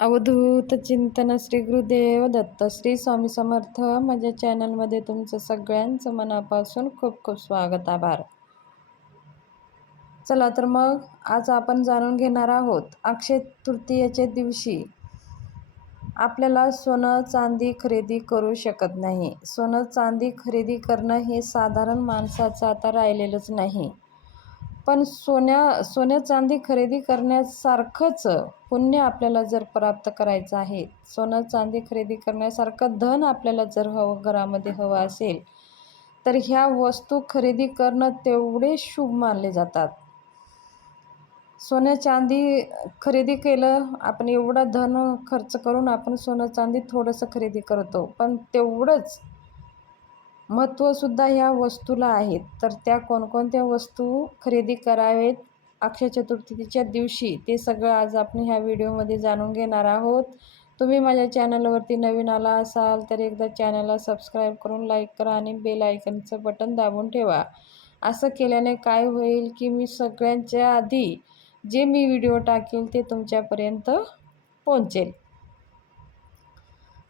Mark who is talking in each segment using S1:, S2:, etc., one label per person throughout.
S1: अवधूत चिंतन श्री गुरुदेव दत्त श्री स्वामी समर्थ. माझ्या चॅनलमध्ये तुमचं सगळ्यांचं मनापासून खूप खूप स्वागत आभार. चला तर मग आज आपण जाणून घेणार आहोत अक्षय तृतीयेच्या दिवशी. आपल्याला सोनं चांदी खरेदी करू शकत नाही. सोनं चांदी खरेदी करणं हे साधारण माणसाचं आता राहिलेलंच नाही. पण सोन्या सोन्या चांदी खरेदी करण्यासारखंच पुण्य आपल्याला जर प्राप्त करायचं आहे सोनं चांदी खरेदी करण्यासारखं धन आपल्याला जर हवं घरामध्ये हवं असेल तर ह्या वस्तू खरेदी करणं तेवढे शुभ मानले जातात. सोन्या चांदी खरेदी केलं आपण एवढं धन खर्च करून आपण सोनं चांदी थोडंसं खरेदी करतो पण तेवढंच महत्त्वसुद्धा ह्या वस्तूला आहेत. तर त्या कोणकोणत्या वस्तू खरेदी करावेत अक्षय चतुर्थीच्या दिवशी ते सगळं आज आपण ह्या व्हिडिओमध्ये जाणून घेणार आहोत. तुम्ही माझ्या चॅनलवरती नवीन आला असाल तर एकदा चॅनलला सबस्क्राईब करून लाईक करा आणि बेल आयकनचं बटन दाबून ठेवा. असं केल्याने काय होईल की मी सगळ्यांच्या आधी जे मी व्हिडिओ टाकेल ते तुमच्यापर्यंत पोहोचेल.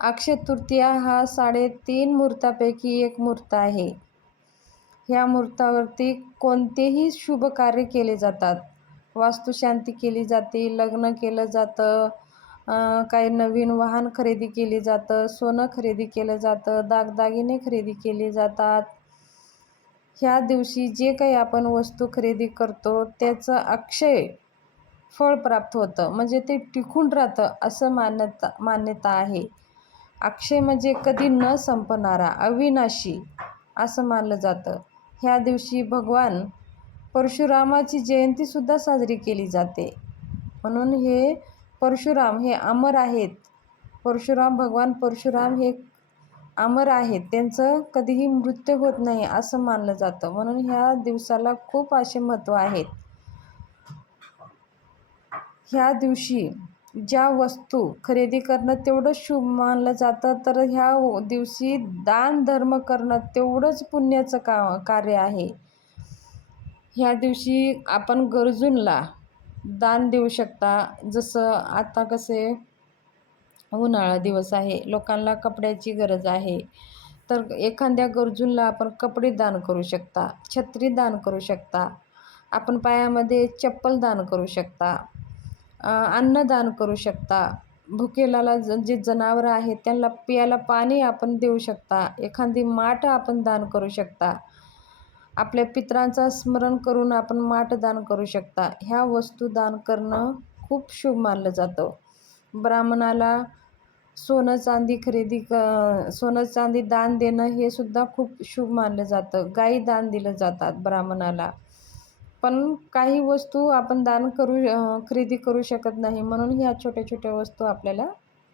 S1: अक्षय तृतीया हा साडेतीन मुहूर्तापैकी एक मुहूर्त आहे. ह्या मुहूर्तावरती कोणतेही शुभ कार्य केले जातात. वास्तुशांती केली जाते लग्न केलं जातं काही नवीन वाहन खरेदी केली जातं सोनं खरेदी केलं जातं दागदागिने खरेदी केले जातात. ह्या दिवशी जे काही आपण वस्तू खरेदी करतो त्याचं अक्षय फळ प्राप्त होतं. म्हणजे ते टिकून राहतं असं मान्यता मान्यता आहे. अक्षय म्हणजे कधी न संपणारा अविनाशी असं मानलं जातं. ह्या दिवशी भगवान परशुरामाची जयंतीसुद्धा साजरी केली जाते. म्हणून हे परशुराम हे अमर आहेत. परशुराम भगवान परशुराम हे अमर आहेत. त्यांचं कधीही मृत्यू होत नाही असं मानलं जातं. म्हणून ह्या दिवसाला खूप असे महत्त्व आहेत. ह्या दिवशी ज्या वस्तू खरेदी करणं तेवढं शुभ मानलं जातं तर ह्या दिवशी दान धर्म करणं तेवढंच पुण्याचं का कार्य आहे. ह्या दिवशी आपण गरजूंना दान देऊ शकता. जसं आता कसे उन्हाळा दिवस आहे लोकांना कपड्याची गरज आहे तर एखाद्या गरजूंना आपण कपडे दान करू शकता छत्री दान करू शकता आपण पायामध्ये चप्पल दान करू शकता. अन्नदान करू शकता. भुकेलाला ज जे जनावरं आहेत त्यांना पियाला पाणी आपण देऊ शकता. एखादी माठ आपण दान करू शकता. आपल्या पित्रांचा स्मरण करून आपण माठ दान करू शकता. ह्या वस्तू दान करणं खूप शुभ मानलं जातं. ब्राह्मणाला सोनं चांदी खरेदी क सोनं चांदी दान देणं हे सुद्धा खूप शुभ मानलं जातं. गाई दान दिलं जातात ब्राह्मणाला. पण काही वस्तू आपण दान करू खरेदी करू शकत नाही. म्हणून ह्या छोट्या छोट्या वस्तू आपल्याला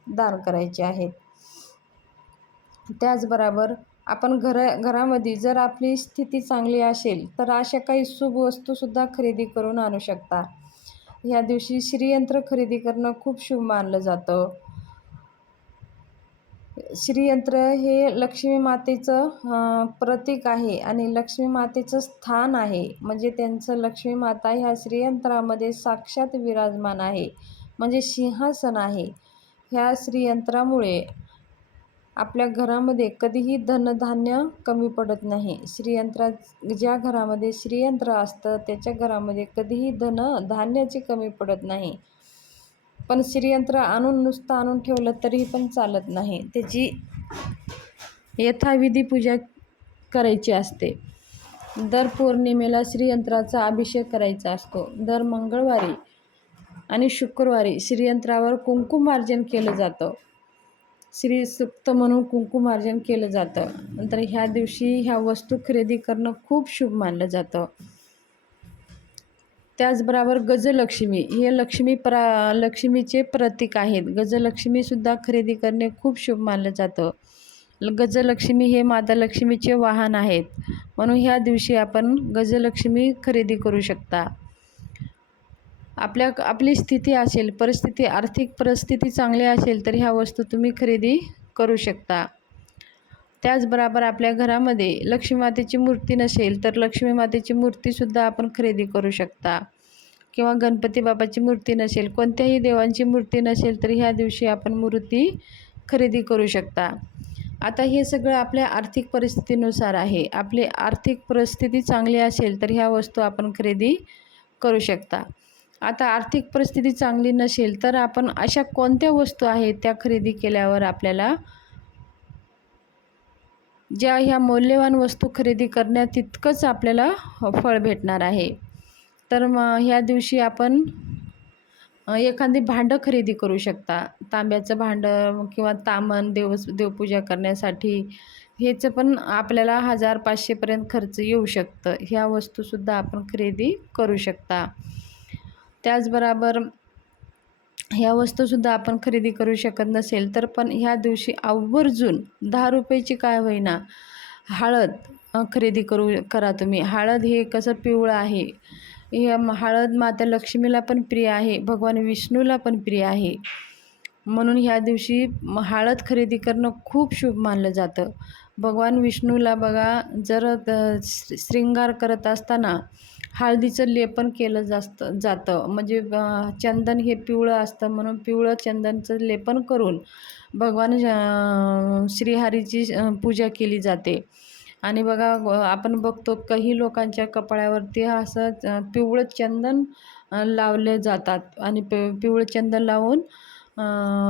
S1: दान करायच्या आहेत. त्याचबरोबर आपण घर घरामध्ये जर आपली स्थिती चांगली असेल तर अशा काही शुभ वस्तूसुद्धा खरेदी करून आणू शकता. ह्या दिवशी श्रीयंत्र खरेदी करणं खूप शुभ मानलं जातं. श्रीयंत्र हे लक्ष्मी मातेचं प्रतीक आहे आणि लक्ष्मी मातेचं स्थान आहे. म्हणजे त्यांचं लक्ष्मी माता ह्या श्रीयंत्रामध्ये साक्षात विराजमान आहे. म्हणजे सिंहासन आहे. ह्या श्रीयंत्रामुळे आपल्या घरामध्ये कधीही धनधान्य कमी पडत नाही. श्रीयंत्रा ज्या घरामध्ये श्रीयंत्र असतं त्याच्या घरामध्ये कधीही धन धान्याची कमी पडत नाही. पण श्रीयंत्र आणून नुसतं आणून ठेवलं तरीही पण चालत नाही. त्याची यथाविधी पूजा करायची असते. दर पौर्णिमेला श्रीयंत्राचा अभिषेक करायचा असतो. दर मंगळवारी आणि शुक्रवारी श्रीयंत्रावर कुंकुमार्जन केलं जातं. श्रीसुक्त म्हणून कुंकुमार्जन केलं जातं. नंतर ह्या दिवशी ह्या वस्तू खरेदी करणं खूप शुभ मानलं जातं. त्याचबरोबर गजलक्ष्मी हे लक्ष्मी प्रा लक्ष्मीचे प्रतीक आहेत. गजलक्ष्मीसुद्धा खरेदी करणे खूप शुभ मानलं जातं. गजलक्ष्मी हे माता लक्ष्मीचे वाहन आहेत. म्हणून ह्या दिवशी आपण गजलक्ष्मी खरेदी करू शकता. आपल्या आपली स्थिती असेल परिस्थिती आर्थिक परिस्थिती चांगली असेल तर ह्या वस्तू तुम्ही खरेदी करू शकता. त्याचबरोबर आपल्या घरामध्ये लक्ष्मी मातेची मूर्ती नसेल तर लक्ष्मी मातेची मूर्तीसुद्धा आपण खरेदी करू शकता. किंवा गणपती बाबाची मूर्ती नसेल कोणत्याही देवांची मूर्ती नसेल तर ह्या दिवशी आपण मूर्ती खरेदी करू शकता. आता हे सगळं आपल्या आर्थिक परिस्थितीनुसार आहे. आपली आर्थिक परिस्थिती चांगली असेल तर ह्या वस्तू आपण खरेदी करू शकता. आता आर्थिक परिस्थिती चांगली नसेल तर आपण अशा कोणत्या वस्तू आहेत त्या खरेदी केल्यावर आपल्याला ज्या ह्या मौल्यवान वस्तू खरेदी करण्यात तितकंच आपल्याला फळ भेटणार आहे. तर मग ह्या दिवशी आपण एखादी भांडं खरेदी करू शकता. तांब्याचं भांडं किंवा तामण देव देवपूजा करण्यासाठी ह्याचं पण आपल्याला हजार पाचशेपर्यंत खर्च येऊ शकतं. ह्या वस्तूसुद्धा आपण खरेदी करू शकता. त्याचबरोबर ह्या वस्तूसुद्धा आपण खरेदी करू शकत नसेल तर पण ह्या दिवशी आवर्जून दहा रुपयाची काय होईना हळद खरेदी करू करा तुम्ही. हळद हे कसं पिवळं आहे हे हळद माता लक्ष्मीला पण प्रिय आहे भगवान विष्णूला पण प्रिय आहे. म्हणून ह्या दिवशी हळद खरेदी करणं खूप शुभ मानलं जातं. भगवान विष्णूला बघा जर श्रृंगार श्री- शृंगार करत असताना हळदीचं लेपन केलं जास्त जातं. म्हणजे चंदन हे पिवळं असतं म्हणून पिवळं चंदनचं लेपन करून भगवान श्रीहरीची पूजा केली जाते. आणि बघा आपण बघतो काही लोकांच्या कपाळावरती असं पिवळं चंदन लावले जातात. आणि पि पिवळं चंदन लावून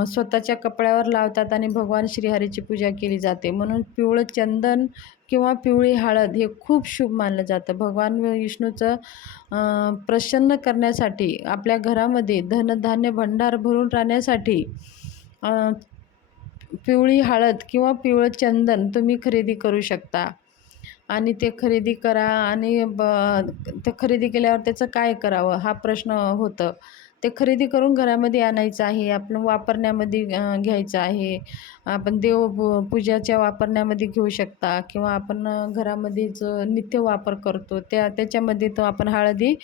S1: स्वतःच्या कपड्यावर लावतात आणि भगवान श्रीहरीची पूजा केली जाते. म्हणून पिवळं चंदन किंवा पिवळी हळद हे खूप शुभ मानलं जातं. भगवान विष्णूचं प्रसन्न करण्यासाठी आपल्या घरामध्ये धनधान्य भंडार भरून राहण्यासाठी पिवळी हळद किंवा पिवळं चंदन तुम्ही खरेदी करू शकता. आणि ते खरेदी करा आणि ब ते खरेदी केल्यावर त्याचं काय करावं? हा प्रश्न होतं. ते खरेदी करून घरामध्ये आणायचं आहे आपण वापरण्यामध्ये घ्यायचं आहे. आपण देव पूजाच्या वापरण्यामध्ये घेऊ शकता किंवा आपण घरामध्येच घरामध्ये जो नित्य वापर करतो त्या त्याच्यामध्ये तो आपण हळदी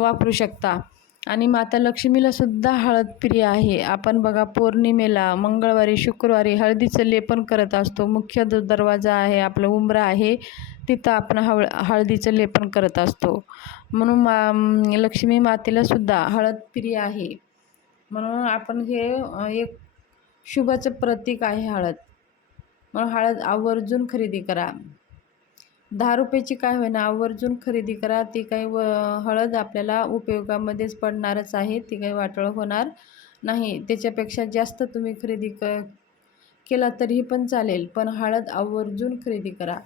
S1: वापरू शकता. आणि माता लक्ष्मीला सुद्धा हळद प्रिय आहे. आपण बघा पौर्णिमेला मंगळवारी शुक्रवारी हळदीचं लेपन करत असतो. मुख्य जो दरवाजा आहे आपलं उंबरा आहे. तिथं आपण हळ हळदीचं लेपन करत असतो. म्हणून मा लक्ष्मी मातेला सुद्धा हळद प्रिय आहे. म्हणून आपण हे एक शुभाचं प्रतीक आहे हळद. म्हणून हळद आवर्जून खरेदी करा. दहा रुपयाची काय होईना आवर्जून खरेदी करा. ती काही व हळद आपल्याला उपयोगामध्येच पडणारच आहे. ती काही वाटळ होणार नाही. त्याच्यापेक्षा जास्त तुम्ही खरेदी क केला तरीही पण चालेल. पण हळद आवर्जून खरेदी करा.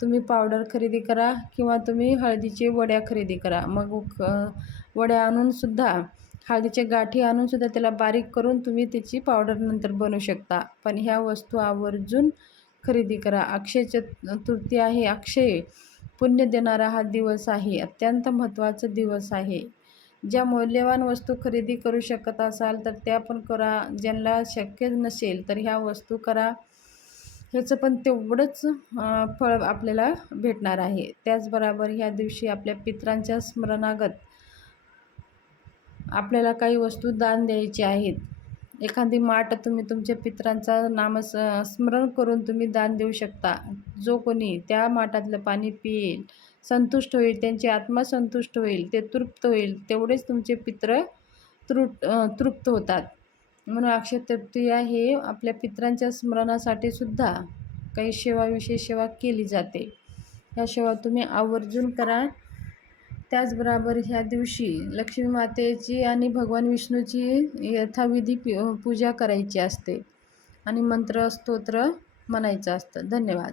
S1: तुम्ही पावडर खरेदी करा किंवा तुम्ही हळदीचे वड्या खरेदी करा. मग वड्या आणूनसुद्धा हळदीचे गाठी आणूनसुद्धा त्याला बारीक करून तुम्ही त्याची पावडर नंतर बनवू शकता. पण ह्या वस्तू आवर्जून खरेदी करा. अक्षय चतुर्थी आहे. अक्षय पुण्य देणारा हा दिवस आहे. अत्यंत महत्त्वाचा दिवस आहे. ज्या मौल्यवान वस्तू खरेदी करू शकत असाल तर त्या पण करा. ज्यांना शक्य नसेल तर ह्या वस्तू करा. ह्याचं पण तेवढंच फळ आपल्याला भेटणार आहे. त्याचबरोबर ह्या दिवशी आपल्या पित्रांच्या स्मरणागत आपल्याला काही वस्तू दान द्यायची आहेत. एखादी माठ तुम्ही तुमच्या पित्रांचा नामस स्मरण करून तुम्ही दान देऊ शकता. जो कोणी त्या माठातलं पाणी पिईल संतुष्ट होईल त्यांची आत्मा संतुष्ट होईल ते तृप्त होईल तेवढेच तुमचे पित्र तृ तृप्त होतात. म्हणून अक्षय तृतीया हे आपल्या पित्रांच्या स्मरणासाठी सुद्धा काही सेवा विशेष सेवा केली जाते. ह्या सेवा तुम्ही आवर्जून करा. त्याचबरोबर ह्या दिवशी लक्ष्मी मातेची आणि भगवान विष्णूची यथाविधी पूजा करायची असते आणि मंत्र स्तोत्र म्हणायचं असतं. धन्यवाद.